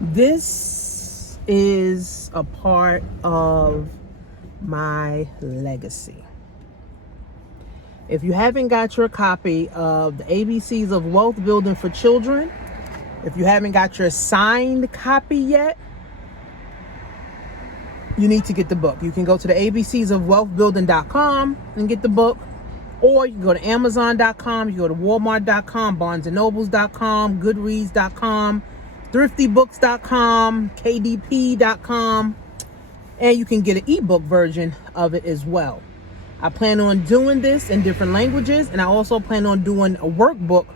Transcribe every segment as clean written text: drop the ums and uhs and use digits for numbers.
This is a part of my legacy. If you haven't got your copy of the ABCs of Wealth Building for Children, if you haven't got your signed copy yet, you need to get the book. You can go to the abcsofwealthbuilding.com and get the book, or you can go to amazon.com, you can go to walmart.com, barnesandnobles.com, goodreads.com, thriftybooks.com, kdp.com, and you can get an ebook version of it as well. I plan on doing this in different languages, and I also plan on doing a workbook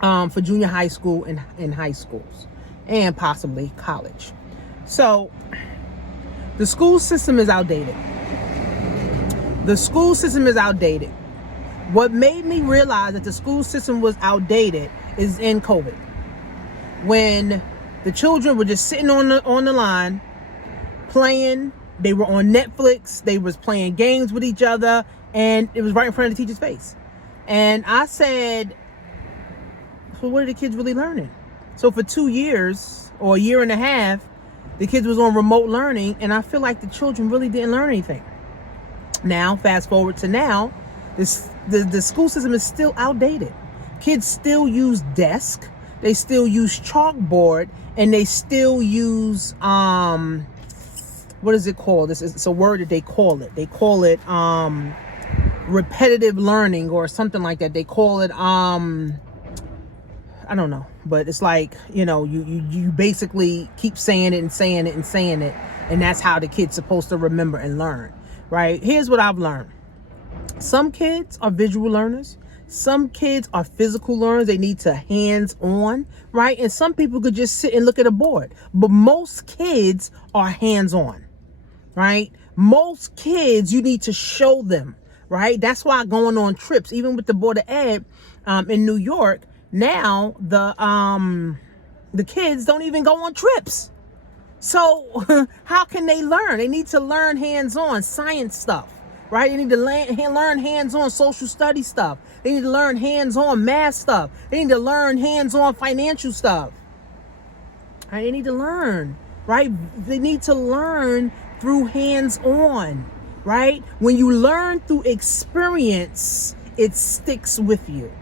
for junior high school and high schools, and possibly college. So the school system is outdated. The school system is outdated. What made me realize that the school system was outdated is in COVID, when the children were just sitting on the line playing. They were on Netflix. They was playing games with each other, and it was right in front of the teacher's face. And I said, so what are the kids really learning? So for 2 years or a year and a half, the kids was on remote learning, and I feel like the children really didn't learn anything. Now, fast forward to now, the school system is still outdated. Kids still use desk, they still use chalkboard, and they still use what is it called? It's a word that they call it. They call it repetitive learning or something like that. They call it I don't know, but it's like, you basically keep saying it and saying it and saying it, and that's how the kid's supposed to remember and learn, right? Here's what I've learned. Some kids are visual learners. Some kids are physical learners. They need to hands-on, right? And some people could just sit and look at a board. But most kids are hands-on, right? Most kids, you need to show them, right? That's why going on trips, even with the Board of Ed in New York, now the kids don't even go on trips. So how can they learn? They need to learn hands-on science stuff, right? They need to learn hands-on social study stuff. They need to learn hands-on math stuff. They need to learn hands-on financial stuff. Right? They need to learn, right? They need to learn through hands-on, right? When you learn through experience, it sticks with you,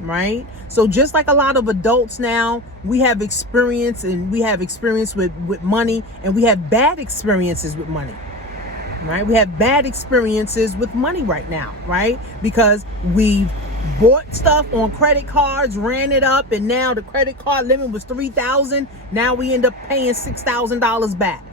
right? So just like a lot of adults now, we have experience, and we have experience with money, and we have bad experiences with money. Right? We have bad experiences with money right now, right? Because we've bought stuff on credit cards, ran it up, and now the credit card limit was $3,000. Now we end up paying $6,000 back,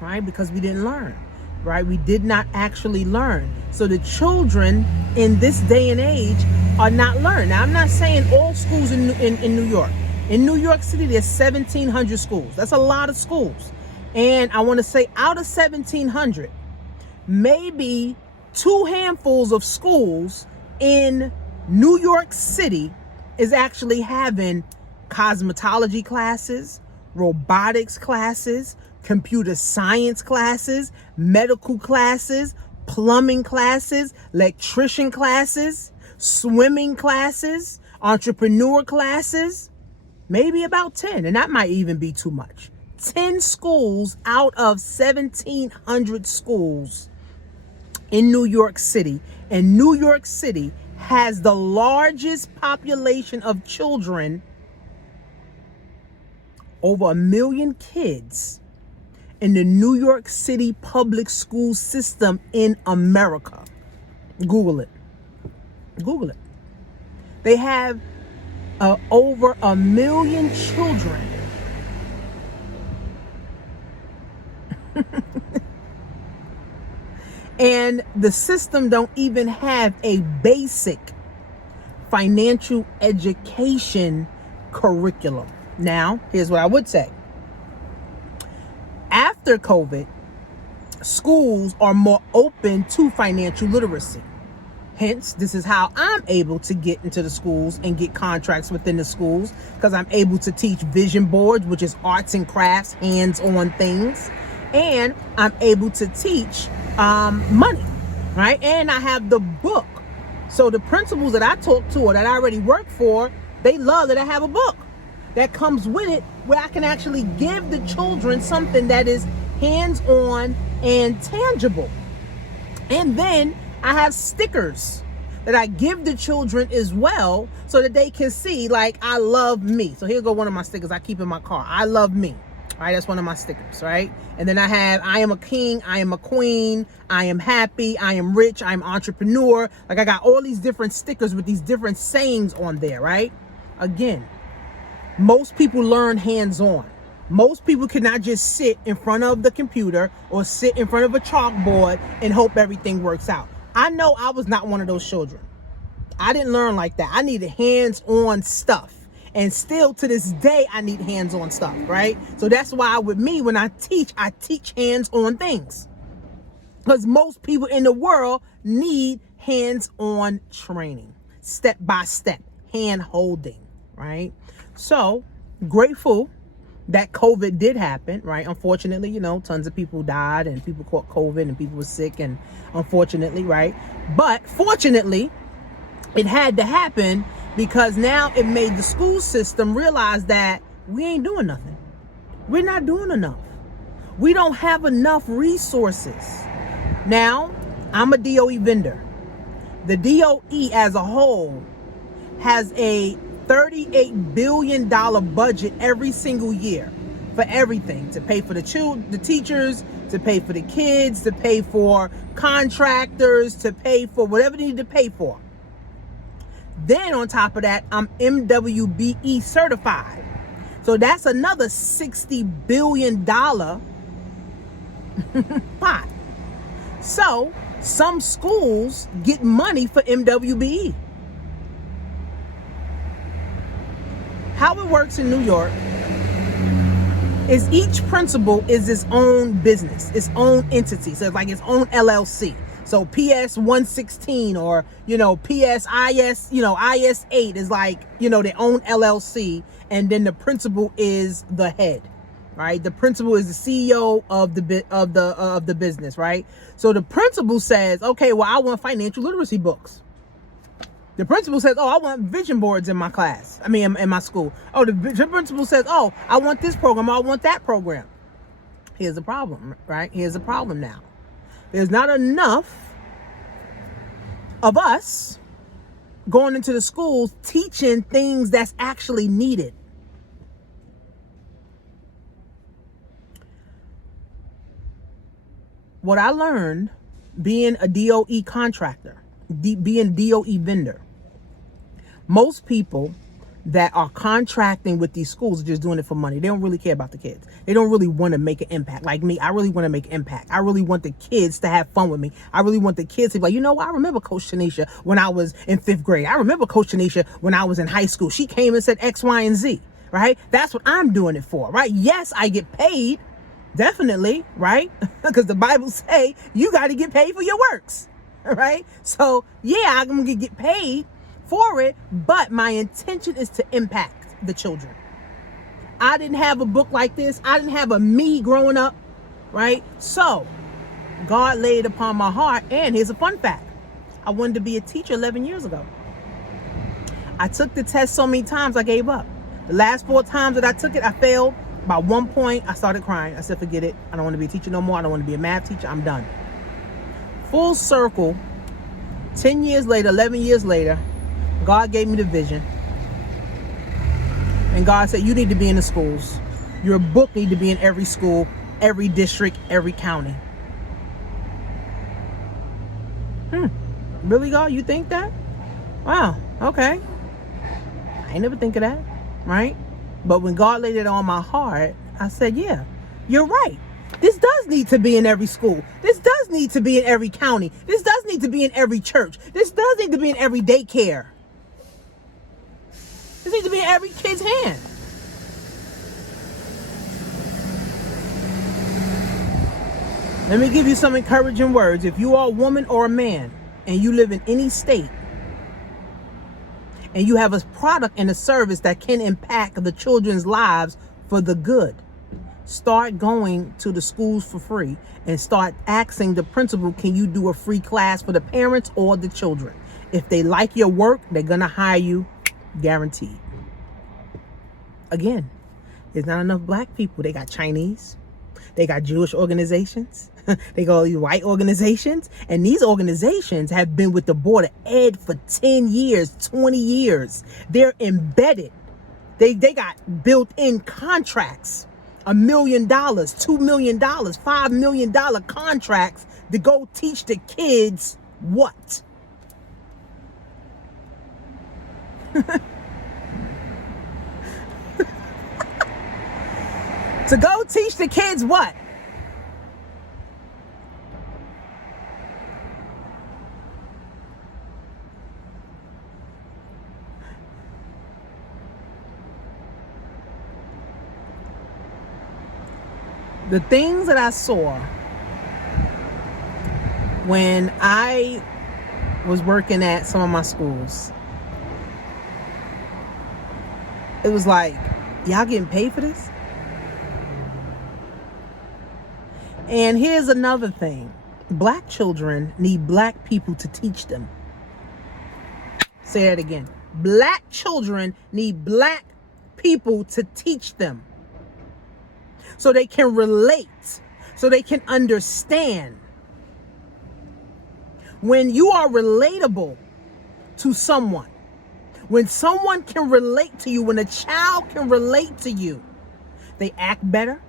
right? Because we didn't learn, right? We did not actually learn. So the children in this day and age are not learning. Now, I'm not saying all schools in New York. In New York City, there's 1,700 schools. That's a lot of schools. And I want to say out of 1,700, maybe 2 handfuls of schools in New York City is actually having cosmetology classes, robotics classes, computer science classes, medical classes, plumbing classes, electrician classes, swimming classes, entrepreneur classes, maybe about 10. And that might even be too much. 10 schools out of 1,700 schools in New York City. And New York City has the largest population of children, over 1 million kids, in the New York City public school system in America. Google it. Google it. They have over 1 million children. And the system don't even have a basic financial education curriculum. Now, here's what I would say. After COVID, schools are more open to financial literacy. Hence, this is how I'm able to get into the schools and get contracts within the schools, because I'm able to teach vision boards, which is arts and crafts, hands-on things. And I'm able to teach money, right? And I have the book. So the principals that I talk to or that I already work for, they love that I have a book, that comes with it, where I can actually give the children something that is hands-on and tangible. And then I have stickers that I give the children as well, so that they can see, like, I love me. So here go one of my stickers I keep in my car. I love me. All right, that's one of my stickers, right? And then I have, I am a king, I am a queen, I am happy, I am rich, I am entrepreneur. Like, I got all these different stickers with these different sayings on there, right? Again, most people learn hands-on. Most people cannot just sit in front of the computer or sit in front of a chalkboard and hope everything works out. I know I was not one of those children. I didn't learn like that. I needed hands-on stuff. And still to this day, I need hands-on stuff, right? So that's why with me, when I teach hands-on things. Because most people in the world need hands-on training, step-by-step, hand-holding, right? So grateful that COVID did happen, right? Unfortunately, you know, tons of people died and people caught COVID and people were sick, and unfortunately, right? But fortunately, it had to happen, because now it made the school system realize that we ain't doing nothing. We're not doing enough. We don't have enough resources. Now, I'm a DOE vendor. The DOE as a whole has a $38 billion budget every single year for everything, to pay for the teachers, to pay for the kids, to pay for contractors, to pay for whatever they need to pay for. Then on top of that, I'm MWBE certified. So that's another $60 billion pot. So some schools get money for MWBE. How it works in New York is each principal is its own business, its own entity. So it's like its own LLC. So PS 116 or, you know, PSIS, you know, IS 8 is like, you know, their own LLC. And then the principal is the head, right? The principal is the CEO of the business, right? So the principal says, okay, well, I want financial literacy books. The principal says, oh, I want vision boards in my class. I mean, in my school. Oh, the principal says, oh, I want this program. I want that program. Here's the problem, right? Here's the problem now. There's not enough of us going into the schools teaching things that's actually needed. What I learned being a DOE contractor, being a DOE vendor, most people that are contracting with these schools are just doing it for money. They don't really care about the kids. They don't really want to make an impact. Like me, I really want to make an impact. I really want the kids to have fun with me. I really want the kids to be like, you know what? I remember Coach Tanisha when I was in 5th grade. I remember Coach Tanisha when I was in high school. She came and said X, Y, and Z, right? That's what I'm doing it for, right? Yes, I get paid, definitely, right? Because the Bible say you got to get paid for your works, right? So yeah, I'm going to get paid for it, but my intention is to impact the children. I didn't have a book like this. I didn't have a me growing up, right? So God laid it upon my heart. And here's a fun fact. I wanted to be a teacher 11 years ago. I took the test so many times I gave up. The last 4 times that I took it, I failed. By one point, I started crying. I said, forget it. I don't want to be a teacher no more. I don't want to be a math teacher. I'm done. Full circle, 10 years later, 11 years later, God gave me the vision. And God said, you need to be in the schools. Your book need to be in every school, every district, every county. Really, God? You think that? Wow. Okay. I ain't never think of that, right? But when God laid it on my heart, I said, yeah, you're right. This does need to be in every school. This does need to be in every county. This does need to be in every church. This does need to be in every daycare. This needs to be in every kid's hand. Let me give you some encouraging words. If you are a woman or a man and you live in any state and you have a product and a service that can impact the children's lives for the good, start going to the schools for free and start asking the principal, can you do a free class for the parents or the children? If they like your work, they're going to hire you, guaranteed. Again, there's not enough black people. They got Chinese. They got Jewish organizations. They got these white organizations. And these organizations have been with the Board of Ed for 10 years, 20 years. They're embedded. They got built-in contracts. $1 million, $2 million, $5 million contracts to go teach the kids what? To go teach the kids what? The things that I saw when I was working at some of my schools, it was like, y'all getting paid for this? And here's another thing. Black children need black people to teach them. Say that again. Black children need black people to teach them. So they can relate. So they can understand. When you are relatable to someone, when someone can relate to you, when a child can relate to you, they act better.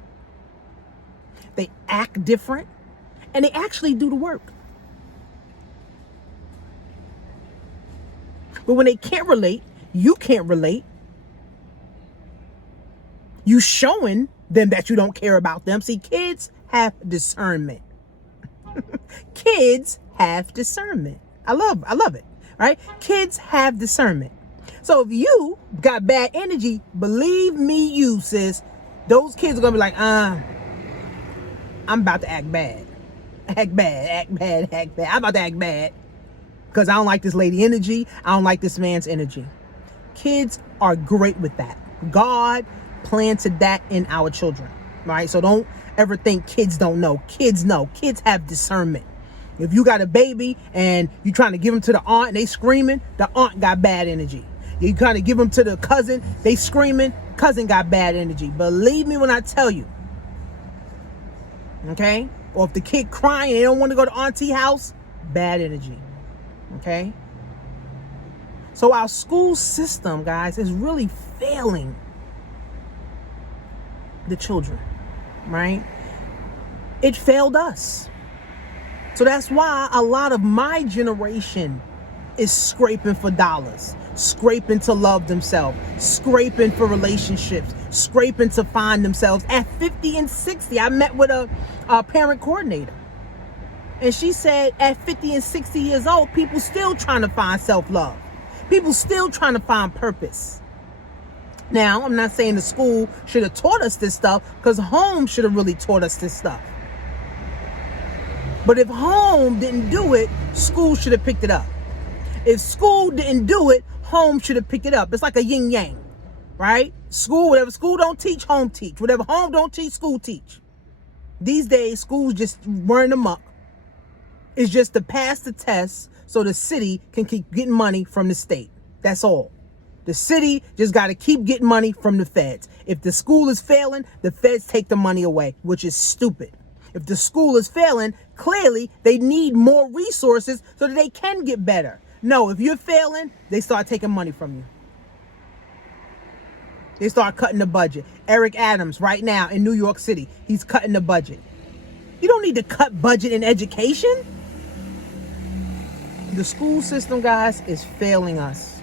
They act different, and they actually do the work. But when they can't relate, you can't relate. You showing them that you don't care about them. See, kids have discernment. Kids have discernment. I love it, right? Kids have discernment. So if you got bad energy, believe me, you sis, those kids are gonna be like, I'm about to act bad. Act bad, act bad, act bad. I'm about to act bad because I don't like this lady energy. I don't like this man's energy. Kids are great with that. God planted that in our children, right? So don't ever think kids don't know. Kids know. Kids have discernment. If you got a baby and you trying to give them to the aunt and they screaming, the aunt got bad energy. You kind of give them to the cousin, they screaming, cousin got bad energy. Believe me when I tell you. Okay? Or if the kid crying, they don't want to go to auntie house, bad energy. Okay? So our school system, guys, is really failing the children, right? It failed us. So that's why a lot of my generation is scraping for dollars, scraping to love themselves, scraping for relationships, scraping to find themselves. At 50 and 60, I met with a parent coordinator. And she said at 50 and 60 years old, people still trying to find self-love. People still trying to find purpose. Now, I'm not saying the school should have taught us this stuff, because home should have really taught us this stuff. But if home didn't do it, school should have picked it up. If school didn't do it, home should have picked it up. It's like a yin yang, right? School, whatever school don't teach, home teach. Whatever home don't teach, school teach. These days, schools just running amok. It's just to pass the test so the city can keep getting money from the state. That's all. The city just got to keep getting money from the feds. If the school is failing, the feds take the money away, which is stupid. If the school is failing, clearly they need more resources so that they can get better. No, if you're failing, they start taking money from you. They start cutting the budget. Eric Adams right now in New York City, he's cutting the budget. You don't need to cut budget in education. The school system, guys, is failing us.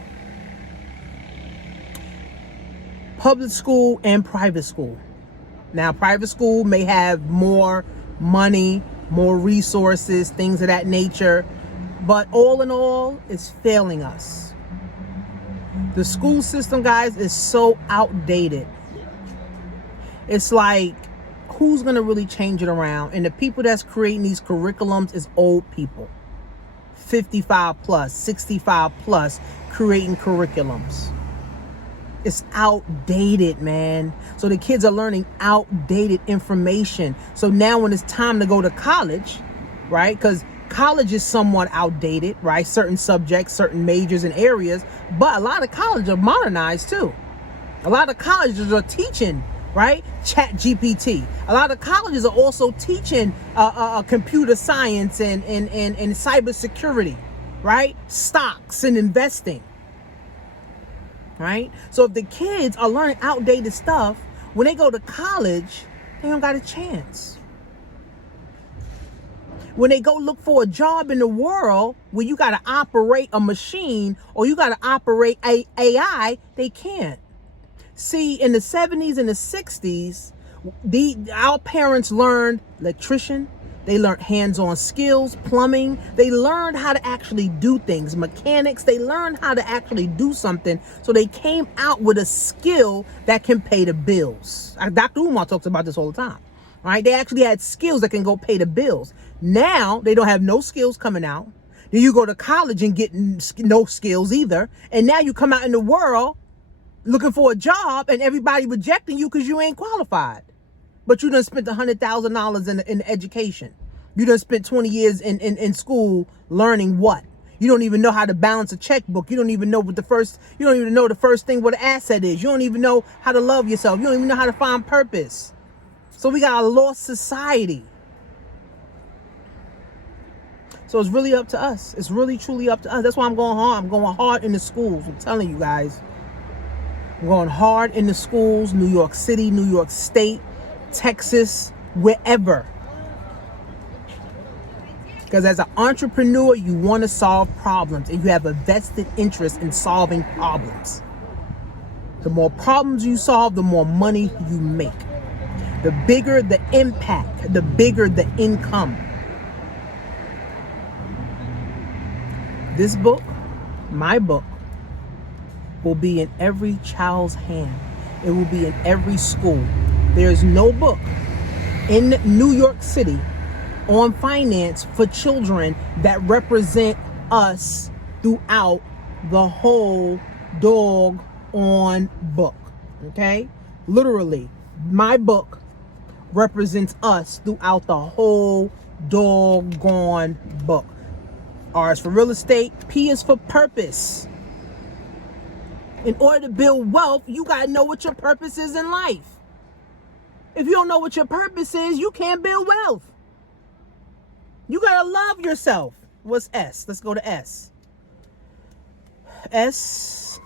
Public school and private school. Now, private school may have more money, more resources, things of that nature, but all in all, it's failing us. The school system, guys, is so outdated. It's like, who's going to really change it around? And the people that's creating these curriculums is old people. 55 plus, 65 plus, creating curriculums. It's outdated, man. So the kids are learning outdated information. So now when it's time to go to college, right? Because college is somewhat outdated, right? Certain subjects, certain majors and areas, but a lot of colleges are modernized too. A lot of colleges are teaching, right, Chat GPT. A lot of colleges are also teaching computer science and cybersecurity, right? Stocks and investing, right? So if the kids are learning outdated stuff, when they go to college, they don't got a chance. When they go look for a job in the world where you got to operate a machine or you got to operate AI, they can't. See, in the 70s and the 60s, our parents learned electrician, they learned hands-on skills, plumbing, they learned how to actually do things, mechanics, they learned how to actually do something, so they came out with a skill that can pay the bills. Dr. Umar talks about this all the time, right? They actually had skills that can go pay the bills. Now, they don't have no skills coming out. Then you go to college and get no skills either, and now you come out in the world looking for a job and everybody rejecting you because you ain't qualified. But you done spent $100,000 in education. You done spent 20 years in school learning what? You don't even know how to balance a checkbook. You don't even know you don't even know the first thing what an asset is. You don't even know how to love yourself. You don't even know how to find purpose. So we got a lost society. So it's really up to us. It's really truly up to us. That's why I'm going hard. I'm going hard in the schools. I'm telling you guys. I'm going hard in the schools, New York City, New York State, Texas, wherever. Because as an entrepreneur, you want to solve problems and you have a vested interest in solving problems. The more problems you solve, the more money you make. The bigger the impact, the bigger the income. This book, my book, will be in every child's hand. It will be in every school. There's no book in New York City on finance for children that represent us throughout the whole doggone book. Okay? Literally, my book represents us throughout the whole doggone book. R is for real estate. P is for purpose. In order to build wealth, you got to know what your purpose is in life. If you don't know what your purpose is, you can't build wealth. You got to love yourself. What's S? Let's go to S. S.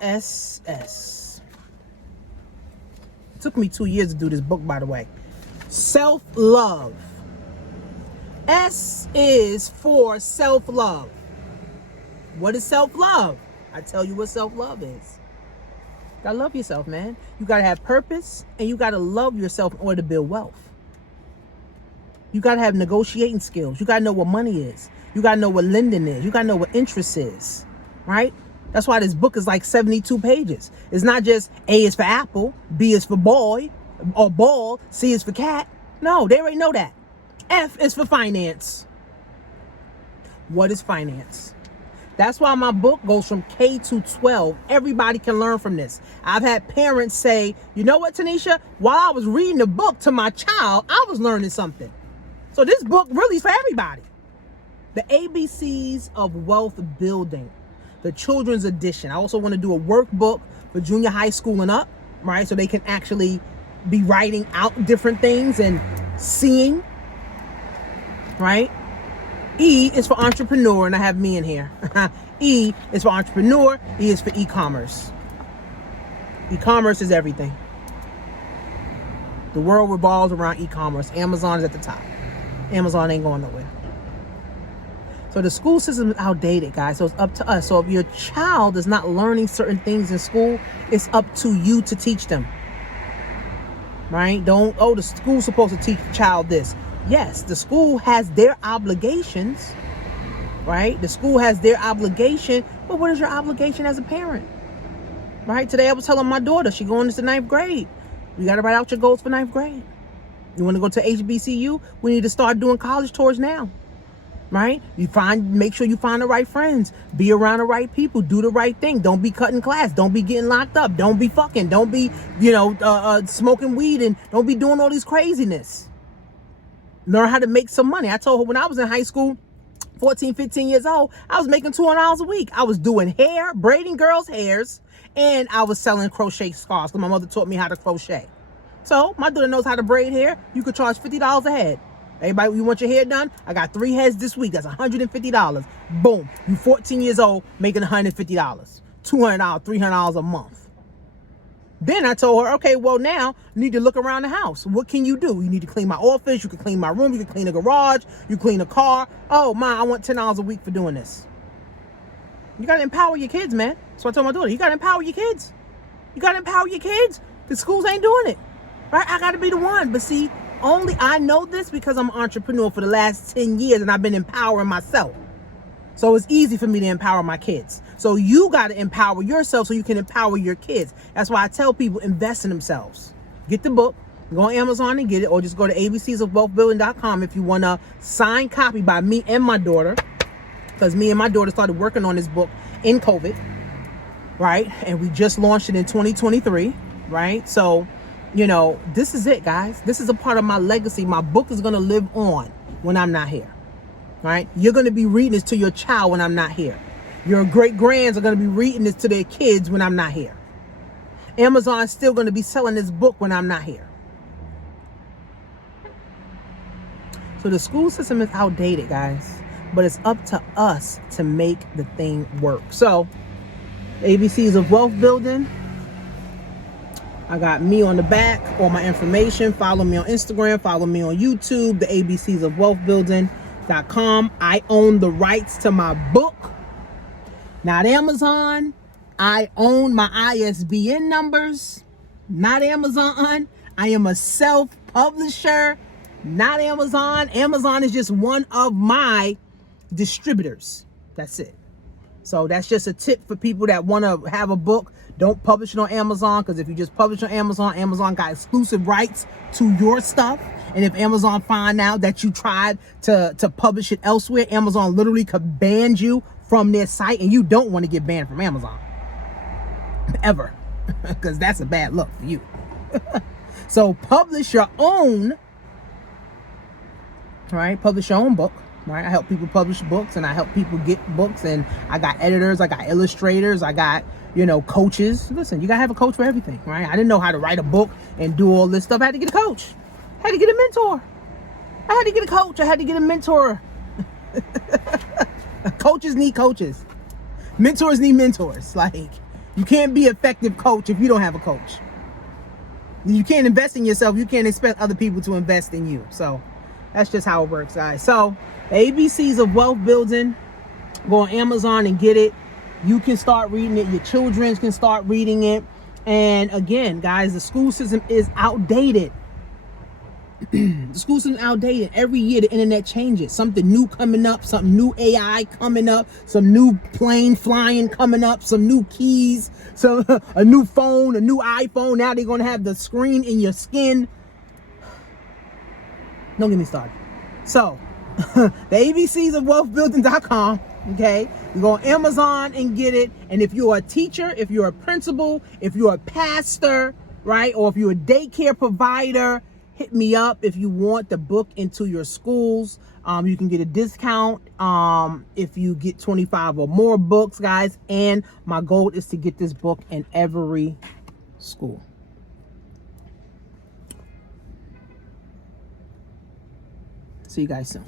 It took me 2 years to do this book, by the way. Self-love. S is for self-love. What is self-love? I tell you what self-love is. You gotta love yourself, man. You gotta have purpose and you gotta love yourself in order to build wealth. You gotta have negotiating skills. You gotta know what money is. You gotta know what lending is. You gotta know what interest is, right? That's why this book is like 72 pages. It's not just A is for apple, B is for boy or ball, C is for cat. No, they already know that. F is for finance. What is finance? That's why my book goes from K to 12. Everybody can learn from this. I've had parents say, you know what, Tanisha? While I was reading the book to my child, I was learning something. So this book really is for everybody. The ABCs of Wealth Building, the children's edition. I also want to do a workbook for junior high school and up, right? So they can actually be writing out different things and seeing, right? E is for entrepreneur, and I have me in here. E is for entrepreneur. E is for e-commerce. E-commerce is everything. The world revolves around e-commerce. Amazon is at the top. Amazon ain't going nowhere. So the school system is outdated, guys. So it's up to us. So if your child is not learning certain things in school, it's up to you to teach them. Right? The school's supposed to teach the child this. Yes, the school has their obligations, right? The school has their obligation, but what is your obligation as a parent? Right? Today I was telling my daughter, she's going into 9th grade. You got to write out your goals for 9th grade. You want to go to HBCU? We need to start doing college tours now, right? Make sure you find the right friends, be around the right people, do the right thing. Don't be cutting class. Don't be getting locked up. Don't be fucking. Don't be, smoking weed, and don't be doing all this craziness. Learn how to make some money. I told her when I was in high school, 14, 15 years old, I was making $200 a week. I was doing hair, braiding girls' hairs, And I was selling crochet scarves because my mother taught me how to crochet. So my daughter knows how to braid hair. You could charge $50 a head. Everybody, you want your hair done? I got 3 heads this week. That's $150. Boom. You 14 years old making $150. $200, $300 a month. Then I told her, okay, well, now you need to look around the house. What can you do? You need to clean my office. You can clean my room. You can clean the garage. You clean the car. Oh, Ma, I want $10 a week for doing this. You got to empower your kids, man. So I told my daughter, you got to empower your kids. You got to empower your kids. The schools ain't doing it. Right? I got to be the one. But see, only I know this because I'm an entrepreneur for the last 10 years and I've been empowering myself. So it's easy for me to empower my kids. So you got to empower yourself so you can empower your kids. That's why I tell people invest in themselves. Get the book, go on Amazon and get it, or just go to abcsofwealthbuilding.com if you want a signed copy by me and my daughter, because me and my daughter started working on this book in COVID, right? And we just launched it in 2023, right? So, you know, this is it, guys. This is a part of my legacy. My book is going to live on when I'm not here. Right? You're going to be reading this to your child when I'm not here. Your great-grands are going to be reading this to their kids when I'm not here. Amazon's still going to be selling this book when I'm not here. So the school system is outdated, guys. But it's up to us to make the thing work. So, ABCs of Wealth Building. I got me on the back, all my information. Follow me on Instagram. Follow me on YouTube. The ABCs of Wealth Building. I own the rights to my book, not Amazon. I own my ISBN numbers, not Amazon. I am a self-publisher, not Amazon. Amazon is just one of my distributors. That's it. So that's just a tip for people that want to have a book. Don't publish it on Amazon, because if you just publish on Amazon, Amazon got exclusive rights to your stuff. And if Amazon find out that you tried to publish it elsewhere, Amazon literally could ban you from their site, and you don't want to get banned from Amazon. Ever. Because that's a bad look for you. So publish your own, right? Publish your own book. Right? I help people publish books, and I help people get books, and I got editors, I got illustrators, I got, you know, coaches. Listen, you gotta have a coach for everything, right? I didn't know how to write a book and do all this stuff. I had to get a coach. I had to get a mentor. I had to get a coach. I had to get a mentor. Coaches need coaches. Mentors need mentors. Like, you can't be an effective coach if you don't have a coach. You can't invest in yourself. You can't expect other people to invest in you. So that's just how it works, guys. So the ABCs of Wealth Building, go on Amazon and get it. You can start reading it. Your children can start reading it. And again, guys, the school system is outdated. The school system is outdated. Every year the internet changes. Something new coming up, some new AI coming up, some new plane flying coming up, some new keys, a new phone, a new iPhone. Now they're going to have the screen in your skin. Don't get me started. So, the ABCs of wealthbuilding.com, okay? You go on Amazon and get it. And if you're a teacher, if you're a principal, if you're a pastor, right? Or if you're a daycare provider, hit me up if you want the book into your schools. You can get a discount if you get 25 or more books, guys. And my goal is to get this book in every school. See you guys soon.